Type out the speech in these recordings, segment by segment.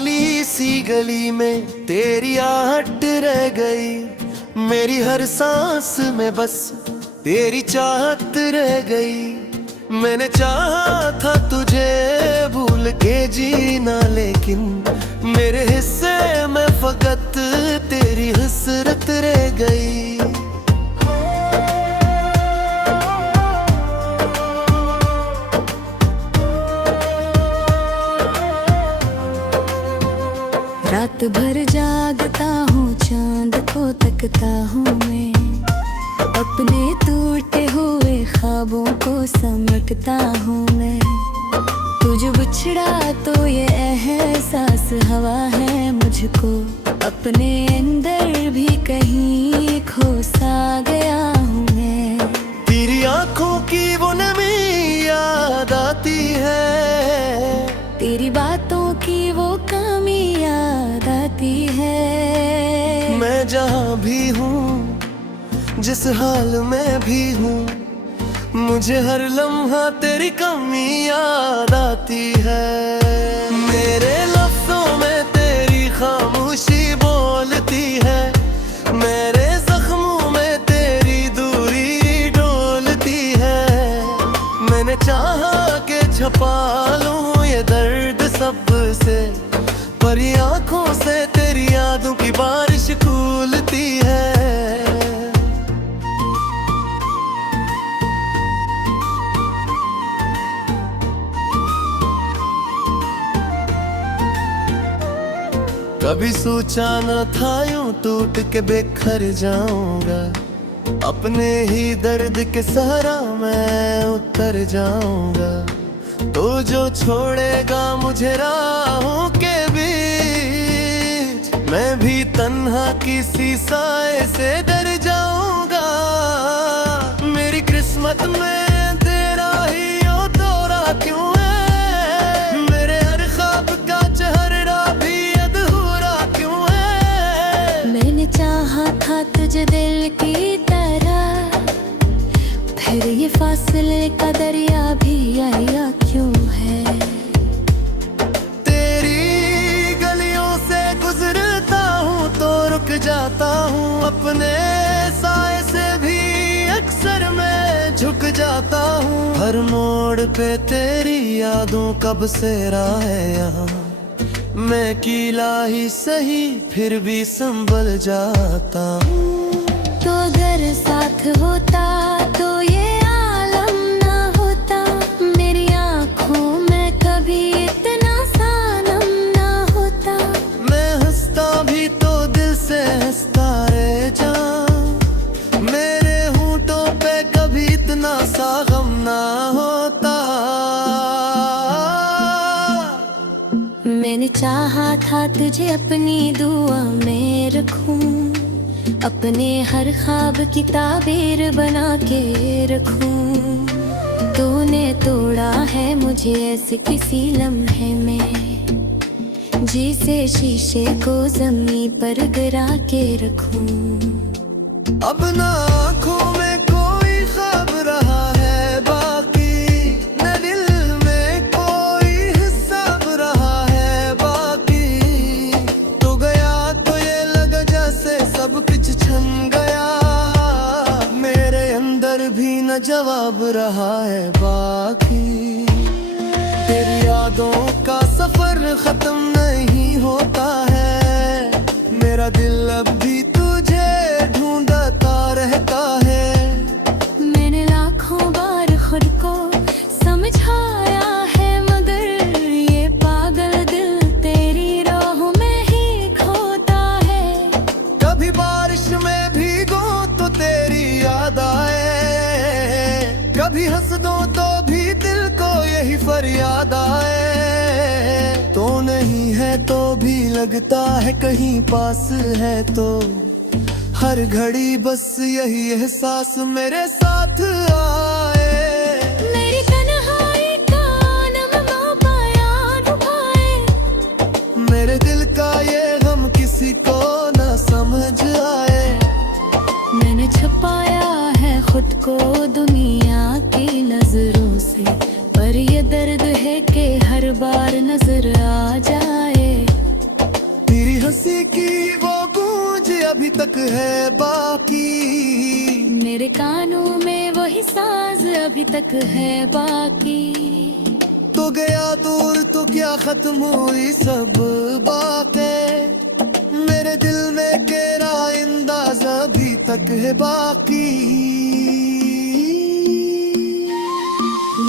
खाली सी गली में तेरी आहट रह गई। मेरी हर सांस में बस तेरी चाहत रह गई। मैंने चाहा था तुझे भूल के जीना, लेकिन मेरे हिस्से में फकत तेरी हसरत रह गई। रात भर जागता हूँ, चांद को तकता हूँ मैं, अपने टूटे हुए ख्वाबों को समेटता हूँ मैं। तुझ बिछड़ा तो ये एहसास हवा है मुझको, अपने अंदर भी कहीं खो सा गया हूँ मैं। तेरी आंखों की वो नमी याद आती है, तेरी बातों की वो कमी याद आती है। मैं जहाँ भी हूँ, जिस हाल में भी हूँ, मुझे हर लम्हा तेरी कमी याद आती है। मेरे लफ्ज़ों में तेरी खामोशी बोलती है, मेरे जख्मों में तेरी दूरी डोलती है। मैंने चाहा के छुपा लूं ये दर्द सबसे, पर ये आँखों से तेरी यादों की बारिश कूलती है। कभी सोचा न था यूं टूट के बिखर जाऊंगा, अपने ही दर्द के सहारा मैं उतर जाऊंगा। तो जो छोड़ेगा मुझे राहों के बीच, मैं भी तन्हा किसी साए से डर जाऊंगा। मेरी किस्मत में तेरा ही ओ दौरा क्यों है, मेरे हर ख्वाब का चेहरा भी अधूरा क्यों है। मैंने चाहा था तुझे दिल की तरह, फिर ये फासले का दरिया भी आया क्यों है। तेरी गलियों से गुजरता हूँ तो रुक जाता हूँ, अपने साए से भी अक्सर मैं झुक जाता हूँ। हर मोड़ पे तेरी यादों का बसेरा है यहाँ, मैं कीला ही सही फिर भी संभल जाता हूँ। तो अगर साथ होता तो ये आलम ना होता, मेरी आँखों में कभी इतना सनम ना होता। मैं हंसता भी तो दिल से हंसता रह जाऊं, मेरे होंठों पे कभी इतना सा गम ना होता। मैंने चाहा था तुझे अपनी दुआ में रखूं, अपने हर ख्वाब की ताबीर बना के रखूं। तूने तोड़ा है मुझे ऐसे किसी लम्हे में, जिसे शीशे को ज़मीन पर गिरा के रखूं। अब ना आँखों में कोई ख्वाब रहा है बाकी, न दिल में कोई हिसाब रहा है बाकी। तो गया तो ये लगा जैसे सब कुछ छन गया, मेरे अंदर भी न जवाब रहा है बाकी। तेरी यादों का सफर खत्म नहीं होता है, मेरा दिल अब भी तुझे ढूंढता रहता है। मैंने लाखों बार खुद को समझाया है, मगर ये पागल दिल तेरी राहों में ही खोता है। कभी बारिश में भीगो तो तेरी याद आए, कभी हंस दो तो भी दिल को यही फरियाद आए। तो नहीं है तो भी लगता है कहीं पास है, तो हर घड़ी बस यही एहसास मेरे साथ आए। मेरी तन्हाई का नगमा पाया डुबाए, मेरे दिल का ये गम किसी को न समझ आए। मैंने छुपाया है खुद को दुनिया की नजरों से, पर ये दर्द है कि हर बार नजर आ जाए। कानों में वही साज अभी तक है बाकी। तो गया दूर तो क्या खत्म हुई सब बातें, मेरे दिल में तेरा अंदाज अभी तक है बाकी।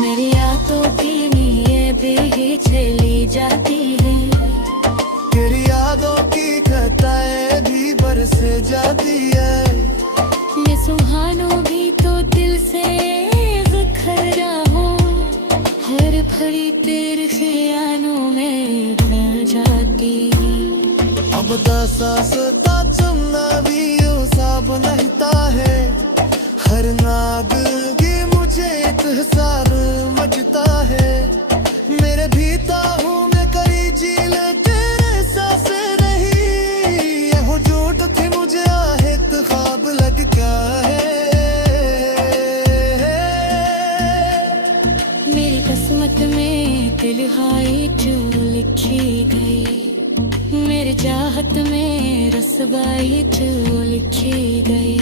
मेरी यादों की नींदें भी चली जाती है, तेरी यादों की कताएं भी बरस जाती है। ये सुहानों भी तो दिल से बिखरा हो, हर भरी तेरे ख्यालों में भर जाती। अब सांस ता चुनना भी साब नहता है, हर नाग की मुझे एहसास मचता है। मेरे भीता हूँ मैं कई झील तेरे सांसे नहीं, ये हो झूठ थी मुझे आहत ख्वाब लगता है। मेरी किस्मत में तिलहाई जो लिखी गई, मेरी चाहत में रसवाई जो लिखी गई।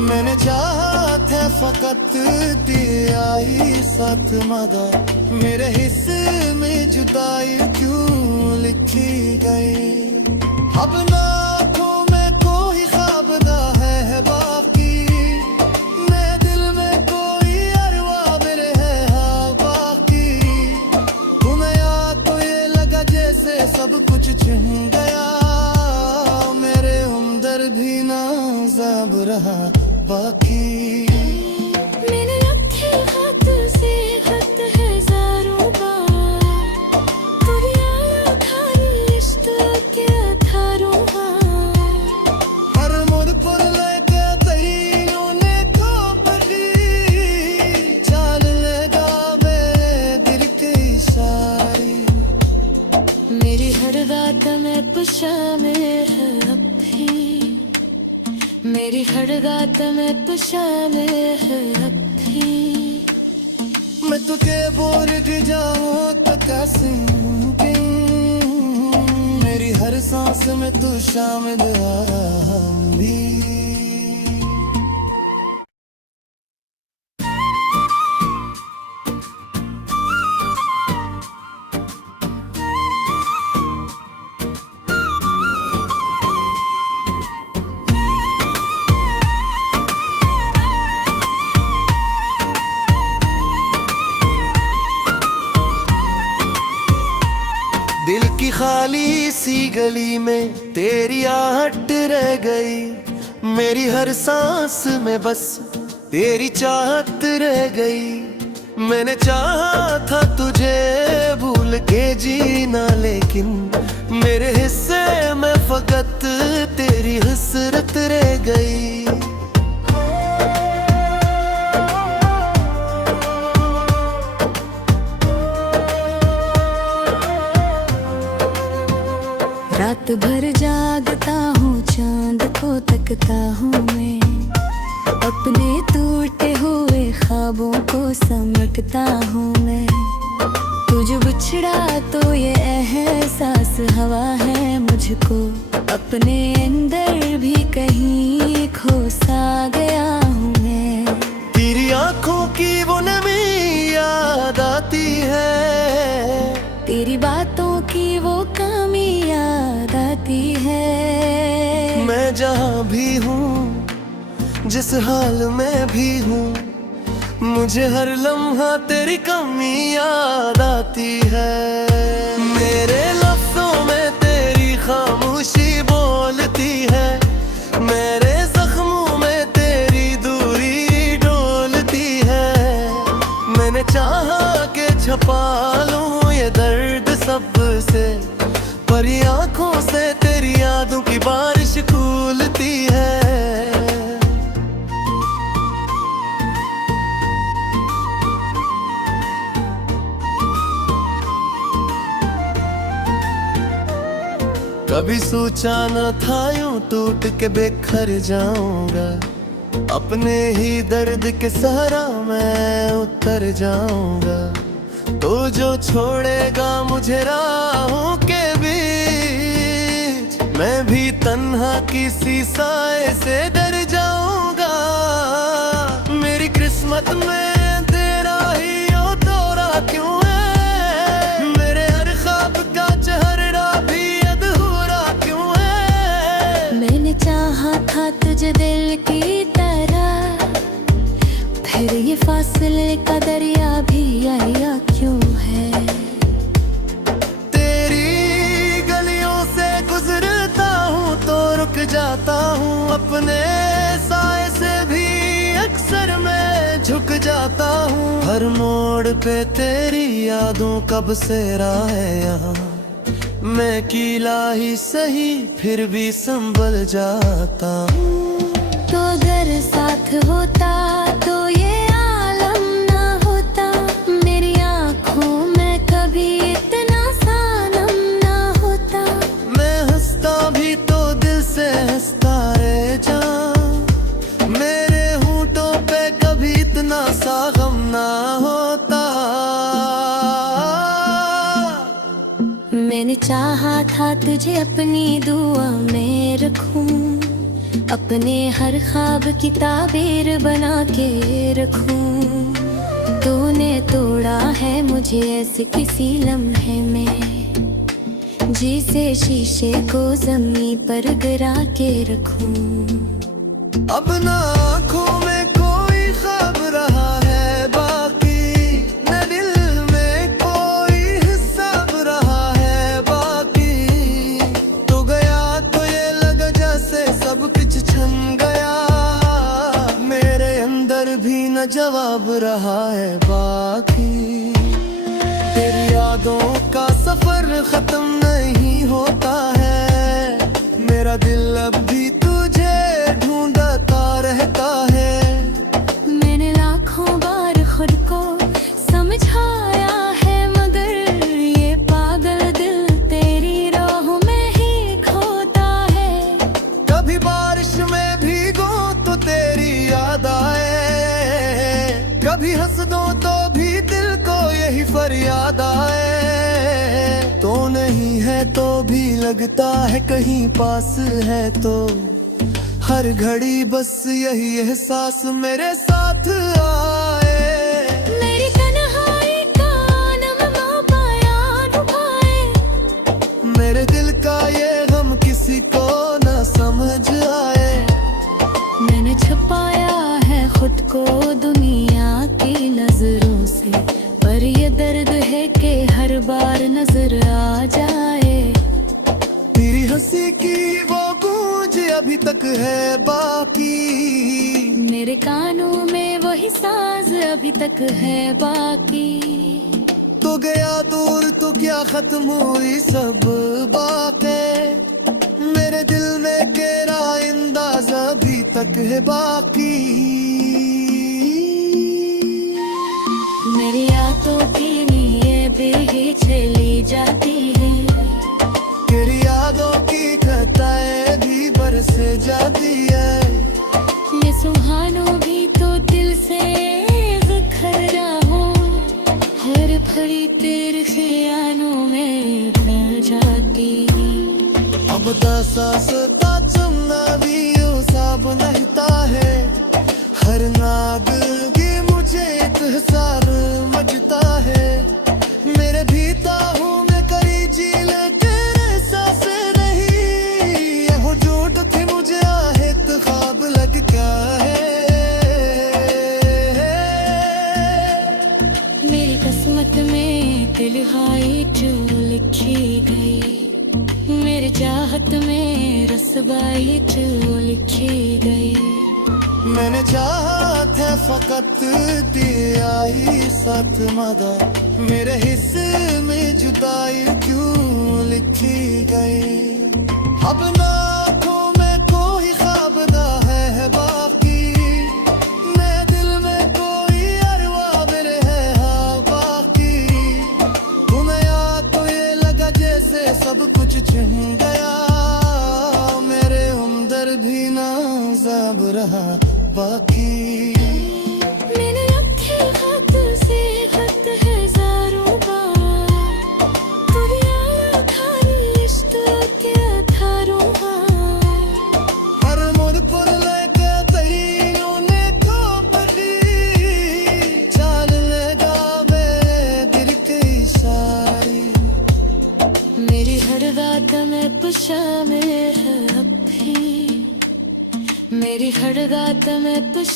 मैंने चाहा था फकत दिया ही साथ मदा, मेरे हिस्से में जुदाई क्यों लिखी गई। अब ना आँखों में कोई ख्वाब ना है बाकी, मैं दिल में कोई अरवा मेरे है हाँ बाकी। तुम्हें याद तो ये लगा जैसे सब कुछ छिन गया, मेरे अंदर भी ना ज़ाब रहा बाकी। मेरे रखे हाथ से खत है ज़ारों बार, तेरी आया थारी इश्क के थारों हार। हर मोड़ पर लेके तैयों ने खोपड़ी, चाल लगा मेरे दिल की सारी। मेरी हर रात में तू शामिल है अब भी, मेरी हर रात में तू शामिल है अब भी। मैं तुझे बोल के जाऊँ तो कैसे मुमकिन, मेरी हर सांस में तू शामिल भी। दिल की खाली सी गली में तेरी आहट रह गई, मेरी हर सांस में बस तेरी चाहत रह गई। मैंने चाहा था तुझे भूल के जीना, लेकिन मेरे हिस्से में फकत तेरी हसरत रह गई। रात भर जागता हूँ, चांद को तकता हूँ मैं, अपने टूटे हुए ख्वाबों को समेटता हूँ मैं। तुझ बिछड़ा तो ये एहसास हवा है मुझको, अपने अंदर भी कहीं खो सा गया हूँ मैं। तेरी आंखों की वो नमी याद आती है, तेरी बातों की वो कमी याद आती है। मैं जहाँ भी हूँ, जिस हाल में भी हूँ, मुझे हर लम्हा तेरी कमी याद आती है। मेरे लफ्ज़ों में तेरी खामोशी बोलती है, मेरे जख्मों में तेरी दूरी डोलती है। मैंने चाहा के छुपा लूं ये दर्द सबसे, पर ये आँखों से तेरी यादों की बारिश कूलती है। कभी सोचा न था यूं टूट के बिखर जाऊंगा, अपने ही दर्द के सहारा मैं उतर जाऊंगा। तो जो छोड़ेगा मुझे राहों के बीच, मैं भी तन्हा किसी साए से डर जाऊंगा। किस्मत में तेरा ही ओ दौरा क्यों है? मेरे हर ख्वाब का चेहरा भी अधूरा क्यों है? मैंने चाहा था तुझे दिल की तरह, फिर ये फासले का दरिया भी आया क्यों है? तेरी गलियों से गुजरता हूँ तो रुक जाता हूँ, अपने साए से भी अक्सर मैं झुक जाता हूँ। हर मोड़ पे तेरी यादों का बसेरा है यहाँ, मैं कीला ही सही फिर भी संभल जाता हूँ। तो अगर साथ होता तो ये आलम ना होता, मेरी आँखों में कभी इतना सनम ना होता। मैं हंसता भी तो दिल से हंसता रह जा, मेरे होंठों पे कभी इतना सा गम ना होता। मैंने चाहा था तुझे अपनी दुआ में रखूं, अपने हर ख्वाब की ताबीर बना के रखूं। तूने तोड़ा है मुझे ऐसे किसी लम्हे में, जिसे शीशे को ज़मीन पर गिरा के रखूं। अब ना आँखों में कोई ख्वाब रहा है बाकी, न दिल में कोई हिसाब रहा है बाकी। तो गया तो ये लगा जैसे सब कुछ छन गया, मेरे अंदर भी न जवाब रहा है बाकी। तेरी यादों का सफर खत्म नहीं होता है, मेरा दिल अब भी तुझे ढूंढता रहता है। मैंने लाखों बार खुद को समझाया है, मगर ये पागल दिल तेरी राहों में ही खोता है। कभी बारिश में भीगो तो तेरी याद आए, कभी हंस दो तो भी दिल को यही फरियाद आए। तो नहीं है तो भी लगता है कहीं पास है, तो हर घड़ी बस यही एहसास मेरे साथ आए। मेरी तन्हाई का नगमा पाया डुबाए, मेरे दिल का ये गम किसी को न समझ आए। मैंने छुपाया है खुद को दुनिया की नजरों से, पर ये दर्द है कि हर बार नजर आ जाए। तेरी हंसी की वो गूंज अभी तक है बाकी, मेरे कानों में वही साज अभी तक है बाकी। तो गया दूर तो क्या खत्म हुई सब बातें, मेरे दिल में तेरा अंदाज अभी तक है बाकी। मेरी यादों की नींद भी चली जाती है, तेरी यादों की कताएं भी बरस जाती है। ये सुहानों भी तो दिल से बिखरा हो, हर फड़ी तेरे ख्यालों में भर जाती। अब दसासता चुमना भी साब नहता है, हर नाग की मुझे इत्सार मचता है। मेरे भीता हूँ मैं करी झील तेरे सांसें नहीं, यह झूठ थी मुझे आहेत ख्वाब लगता है। मेरी किस्मत में तिलहाई जो लिखी गई, मेरी चाहत में रसवाई जो लिखी गई। मैंने चाहा था फकत दिया ही साथ मदा, मेरे हिस्से में जुदाई क्यों लिखी गई। अब ना आँखों में कोई ख्वाब रहा है बाकी, मैं दिल में कोई अरवा मेरे है हाँ बाकी। तुम्हें याद तो ये लगा जैसे सब कुछ छिन गया, मेरे अंदर भी ना ज़ाब रहा बाकी। मैंने रखे हाथ से खत है ज़ारों बार, तू यार थारी इश्क के थारों हार। हर मोड़ पर लेके तैयों ने को बगी,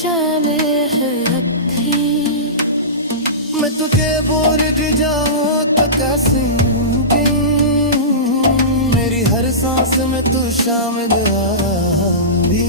शामिल है रखी मैं तुझे बोल के जाऊं तो कैसे मुमकिन मेरी हर सांस में तू शामिल भी